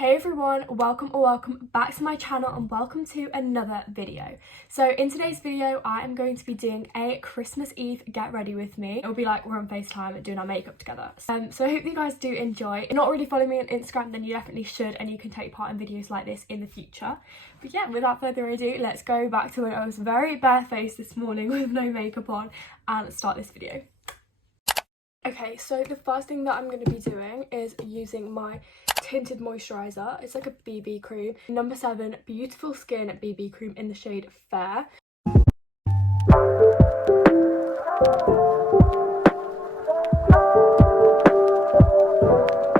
Hey everyone, welcome back to my channel and welcome to another video. So in today's video I am going to be doing a Christmas Eve get ready with me. It'll be like we're on FaceTime doing our makeup together. So I hope you guys do enjoy. If you're not already following me on Instagram, then you definitely should, and you can take part in videos like this in the future. But yeah, without further ado, let's go back to when I was very barefaced this morning with no makeup on and start this video. Okay, so the first thing that I'm going to be doing is using my tinted moisturiser. It's like a BB cream. Number 7 Beautiful Skin BB cream in the shade Fair.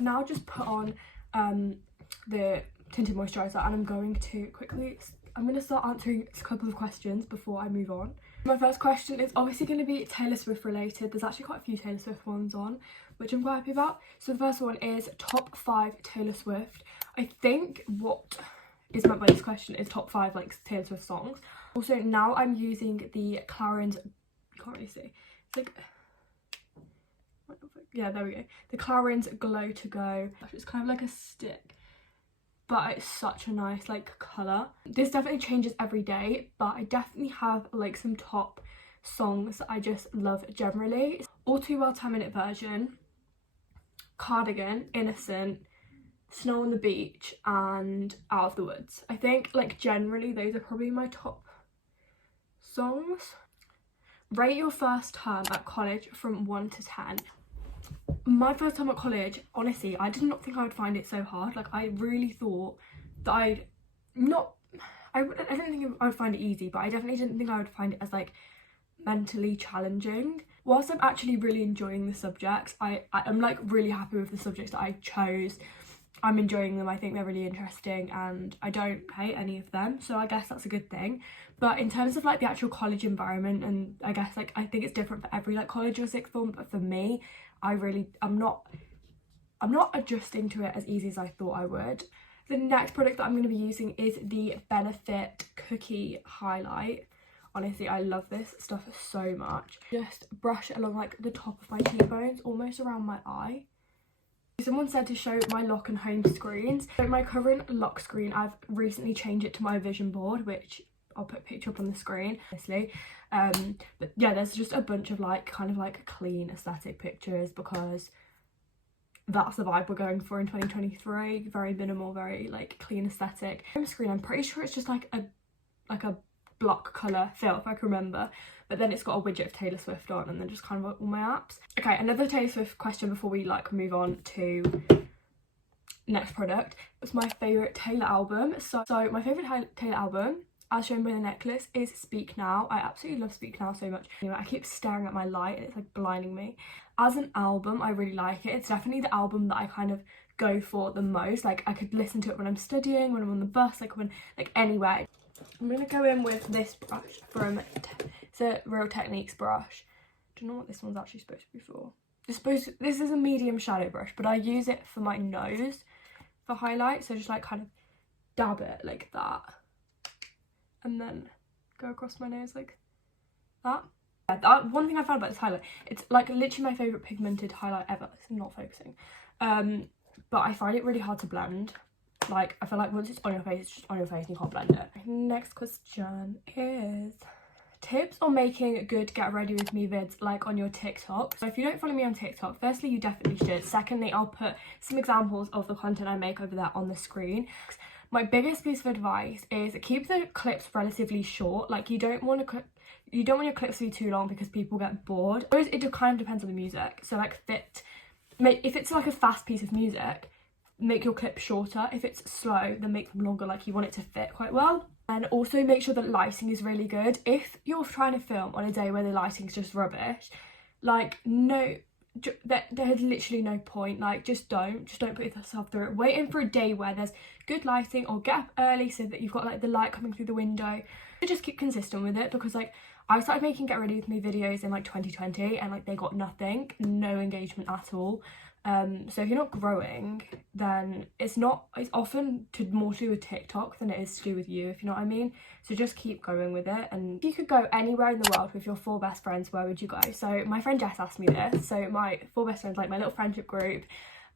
Now just put on the tinted moisturiser and I'm going to start answering a couple of questions before I move on. My first question is obviously going to be Taylor Swift related. There's actually quite a few Taylor Swift ones on, which I'm quite happy about. So the first one is top 5 Taylor Swift. I think what is meant by this question is top 5 like Taylor Swift songs. Also now I'm using the Clarins, you can't really see, it's like, yeah, there we go. The Clarins Glow to Go. It's kind of like a stick, but it's such a nice like colour. This definitely changes every day, but I definitely have like some top songs that I just love generally. All Too Well 10-minute version, Cardigan, Innocent, Snow on the Beach and Out of the Woods. I think like generally those are probably my top songs. Rate your first term at college from 1 to 10. My first time at college, honestly, I did not think I would find it so hard. Like I really thought that I don't think I would find it easy, but I definitely didn't think I would find it as like mentally challenging. Whilst I'm actually really enjoying the subjects, I'm like really happy with the subjects that I chose. I'm enjoying them. I think they're really interesting and I don't hate any of them, so I guess that's a good thing. But in terms of like the actual college environment, and I guess like I think it's different for every like college or sixth form, but for me, I'm not adjusting to it as easy as I thought I would. The next product that I'm going to be using is the Benefit Cookie Highlight. Honestly, I love this stuff so much. Just brush it along like the top of my cheekbones, almost around my eye. Someone said to show my lock and home screens. So my current lock screen, I've recently changed it to my vision board, which I'll put a picture up on the screen, obviously. But yeah, there's just a bunch of like kind of like clean aesthetic pictures because that's the vibe we're going for in 2023. Very minimal, very like clean aesthetic. Home screen, I'm pretty sure it's just like a block colour fill if I can remember, but then it's got a widget of Taylor Swift on and then just kind of all my apps. Okay, another Taylor Swift question before we like move on to next product. What's my favourite Taylor album? So my favourite Taylor album, as shown by the necklace, is Speak Now. I absolutely love Speak Now so much. Anyway, I keep staring at my light and it's like blinding me. As an album, I really like it. It's definitely the album that I kind of go for the most. Like I could listen to it when I'm studying, when I'm on the bus, like when like anywhere. I'm gonna go in with this brush from it's a Real Techniques brush. Don't know what this one's actually supposed to be for. This is a medium shadow brush, but I use it for my nose for highlight. So just like kind of dab it like that, and then go across my nose like that. Yeah, that one thing I found about this highlight, it's like literally my favourite pigmented highlight ever. It's not focusing, but I find it really hard to blend. Like I feel like once it's on your face, it's just on your face and you can't blend it. Next question is tips on making good get ready with me vids like on your TikTok. So if you don't follow me on TikTok, firstly you definitely should. Secondly, I'll put some examples of the content I make over there on the screen. My biggest piece of advice is keep the clips relatively short. Like you don't want your clips to be too long because people get bored. It kind of depends on the music. So like if it's like a fast piece of music, make your clip shorter. If it's slow, then make them longer. Like you want it to fit quite well. And also make sure that lighting is really good. If you're trying to film on a day where the lighting's just rubbish, like there's literally no point. Like just don't put yourself through it. Wait in for a day where there's good lighting, or get up early so that you've got like the light coming through the window. Just keep consistent with it, because like I started making get ready with me videos in like 2020 and like they got no engagement at all. So if you're not growing, then it's often more to do with TikTok than it is to do with you, if you know what I mean. So just keep going with it. And if you could go anywhere in the world with your 4 best friends, where would you go? So my friend Jess asked me this. So my 4 best friends, like my little friendship group,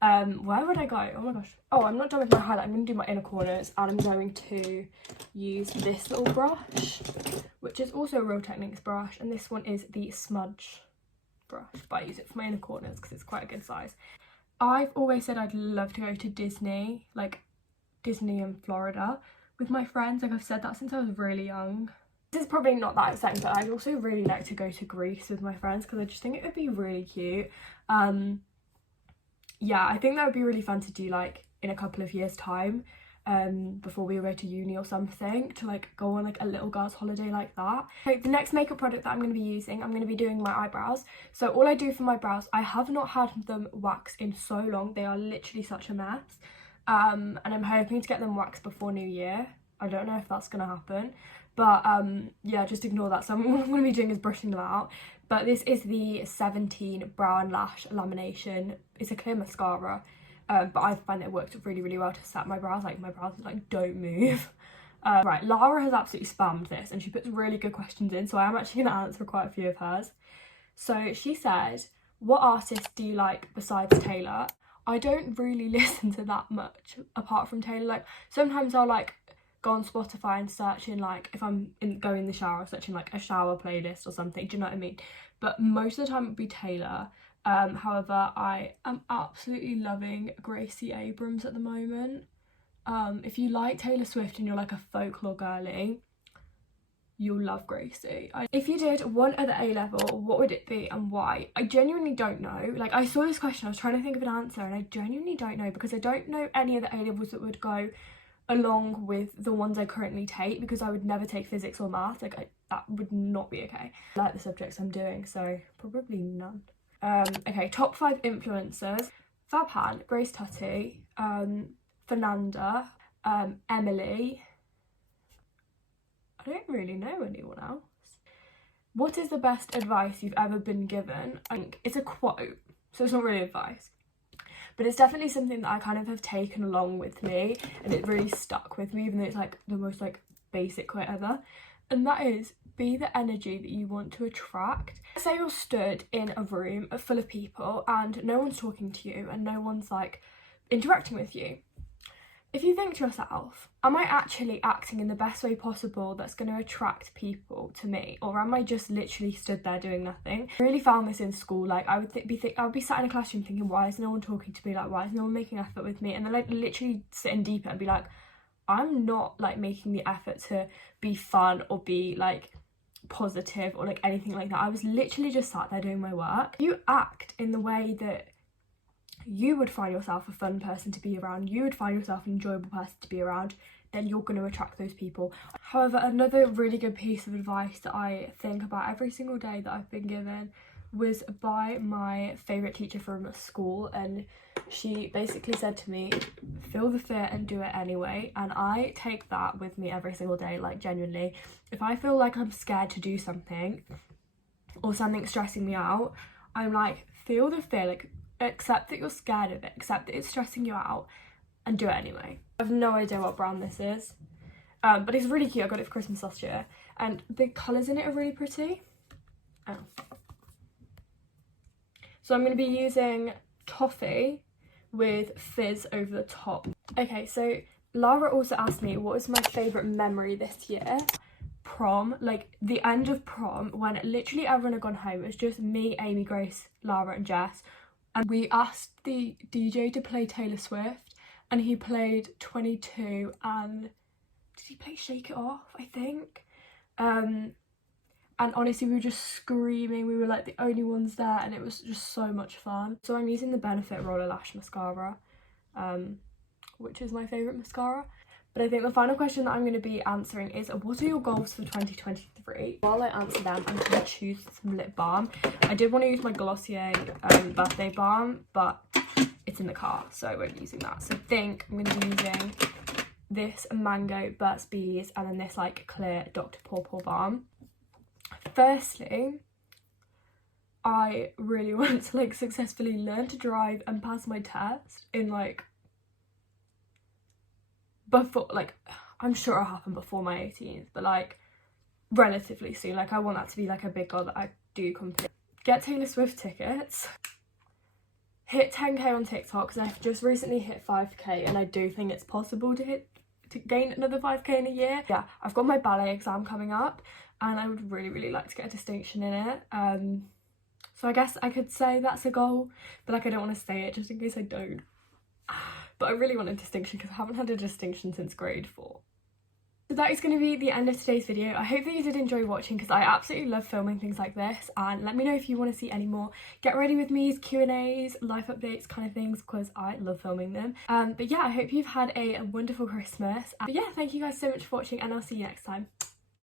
Where would I go? Oh my gosh. Oh, I'm not done with my highlight. I'm going to do my inner corners, and I'm going to use this little brush, which is also a Real Techniques brush, and this one is the smudge brush, but I use it for my inner corners because it's quite a good size. I've always said I'd love to go to Disney, like Disney in Florida with my friends. Like, I've said that since I was really young. This is probably not that exciting, but I'd also really like to go to Greece with my friends because I just think it would be really cute. Yeah, I think that would be really fun to do, like, in a couple of years' time, before we go to uni or something, to like go on like a little girl's holiday like that. Okay, the next makeup product that I'm going to be using, I'm going to be doing my eyebrows. So all I do for my brows, I have not had them waxed in so long. They are literally such a mess. And I'm hoping to get them waxed before New Year. I don't know if that's going to happen, but yeah, just ignore that. So what I'm going to be doing is brushing them out. But this is the 17 Brow and Lash Lamination. It's a clear mascara, but I find that it works really, really well to set my brows. Like, my brows like don't move. Right, Lara has absolutely spammed this, and she puts really good questions in, so I am actually going to answer quite a few of hers. So she said, what artist do you like besides Taylor? I don't really listen to that much apart from Taylor. Like, sometimes I'll like go on Spotify and search in, like, if I'm going in the shower, searching like a shower playlist or something, do you know what I mean? But most of the time it would be Taylor. However, I am absolutely loving Gracie Abrams at the moment. If you like Taylor Swift and you're like a folklore girly, you'll love Gracie. If you did one other A-level, what would it be and why? I genuinely don't know. Like, I saw this question, I was trying to think of an answer, and I genuinely don't know, because I don't know any other A-levels that would go along with the ones I currently take, because I would never take physics or math. Like, that would not be okay. I like the subjects I'm doing, so probably none. Okay, top 5 influencers: Fabhan, Grace Tutty, Fernanda, Emily. I don't really know anyone else. What is the best advice you've ever been given? I think it's a quote, so it's not really advice, but it's definitely something that I kind of have taken along with me, and it really stuck with me, even though it's like the most like basic quote ever. And that is, be the energy that you want to attract. Say you're stood in a room full of people and no one's talking to you and no one's like interacting with you. If you think to yourself, am I actually acting in the best way possible that's going to attract people to me, or am I just literally stood there doing nothing? I really found this in school. Like, I would be sat in a classroom thinking, why is no one talking to me? Like, why is no one making effort with me? And then like literally sit in deep and be like, I'm not like making the effort to be fun or be like positive or like anything like that. I was literally just sat there doing my work. You act in the way that you would find yourself a fun person to be around, you would find yourself an enjoyable person to be around, then you're going to attract those people. However, another really good piece of advice that I think about every single day that I've been given was by my favourite teacher from school, and she basically said to me, feel the fear and do it anyway. And I take that with me every single day, like, genuinely. If I feel like I'm scared to do something or something's stressing me out, I'm like, feel the fear, like, accept that you're scared of it, accept that it's stressing you out, and do it anyway. I have no idea what brand this is, but it's really cute. I got it for Christmas last year, and the colours in it are really pretty. Oh. So I'm going to be using Toffee with Fizz over the top. Okay, so Lara also asked me what was my favourite memory this year. Prom, like the end of prom, when literally everyone had gone home. It was just me, Amy, Grace, Lara and Jess. And we asked the DJ to play Taylor Swift, and he played 22, and did he play Shake It Off, I think? And honestly, we were just screaming. We were like the only ones there, and it was just so much fun. So I'm using the Benefit Roller Lash Mascara, which is my favourite mascara. But I think the final question that I'm going to be answering is, what are your goals for 2023? While I answer them, I'm going to choose some lip balm. I did want to use my Glossier birthday balm, but it's in the car, so I won't be using that. So I think I'm going to be using this Mango Burt's Bees and then this like clear Dr. Pawpaw balm. Firstly, I really want to like successfully learn to drive and pass my test in like before, like, I'm sure it'll happen before my 18th, but like relatively soon. Like, I want that to be like a big goal that I do complete. Get Taylor Swift tickets, hit 10k on TikTok, because I've just recently hit 5k, and I do think it's possible to gain another 5k in a year. Yeah, I've got my ballet exam coming up, and I would really like to get a distinction in it. So I guess I could say that's a goal, but like I don't want to say it just in case I don't. But I really want a distinction because I haven't had a distinction since grade 4. So that is going to be the end of today's video. I hope that you did enjoy watching, because I absolutely love filming things like this, and let me know if you want to see any more get ready with me's, Q&As, life updates kind of things, because I love filming them. But yeah, I hope you've had a wonderful Christmas. But yeah, thank you guys so much for watching, and I'll see you next time.